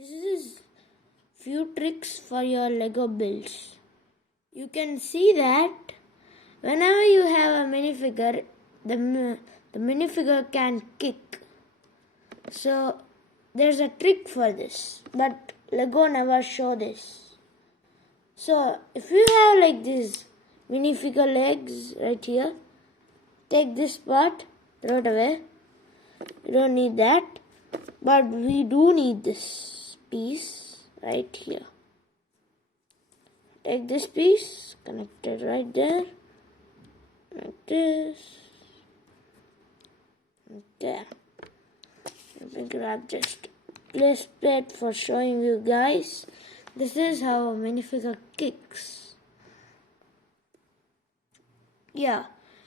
This is few tricks for your Lego builds. You can see that whenever you have a minifigure, the minifigure can kick. So there's a trick for this, but Lego never show this. So if you have like these minifigure legs right here, take this part, throw it away. You don't need that, but we do need this piece right here. Take this piece, connect it right there, like this, right there. Let me grab just place plate for showing you guys. This is how a minifigure kicks. Yeah,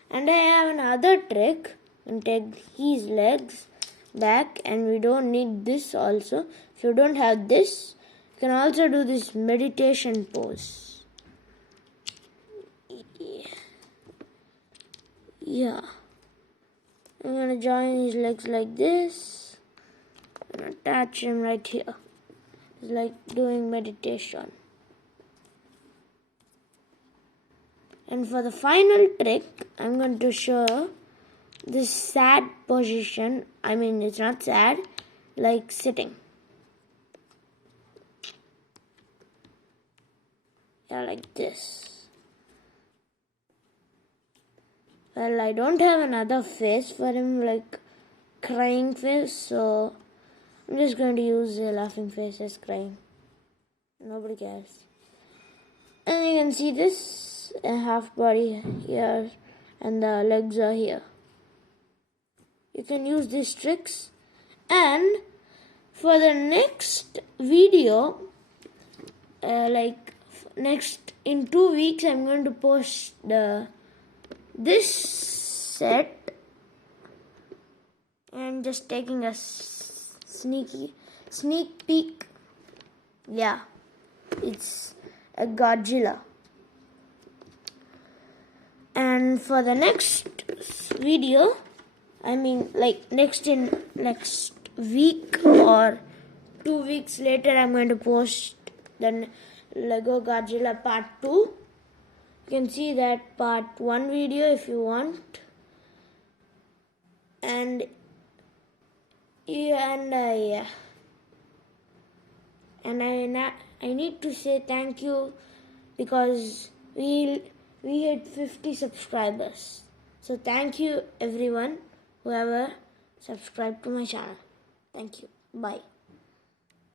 and I have another trick. And take his legs back, and we don't need this also. If you don't have this, you can also do this meditation pose. Yeah. I'm gonna join his legs like this and attach him right here. It's like doing meditation. And for the final trick, I'm going to show this sad position. I mean, it's not sad, like sitting. Yeah, like this. Well, I don't have another face for him, like crying face, so I'm just going to use a laughing face as crying. Nobody cares. And you can see this half body here, and the legs are here. You can use these tricks, and for the next video, next in 2 weeks, I'm going to post this set. And just taking a sneak peek. Yeah, it's a Godzilla. And for the next video, I mean, like next week or 2 weeks later, I'm going to post the Lego Godzilla part 2. You can see that part 1 video if you want. And I need to say thank you because we hit 50 subscribers. So thank you everyone, whoever subscribed to my channel. Thank you. Bye.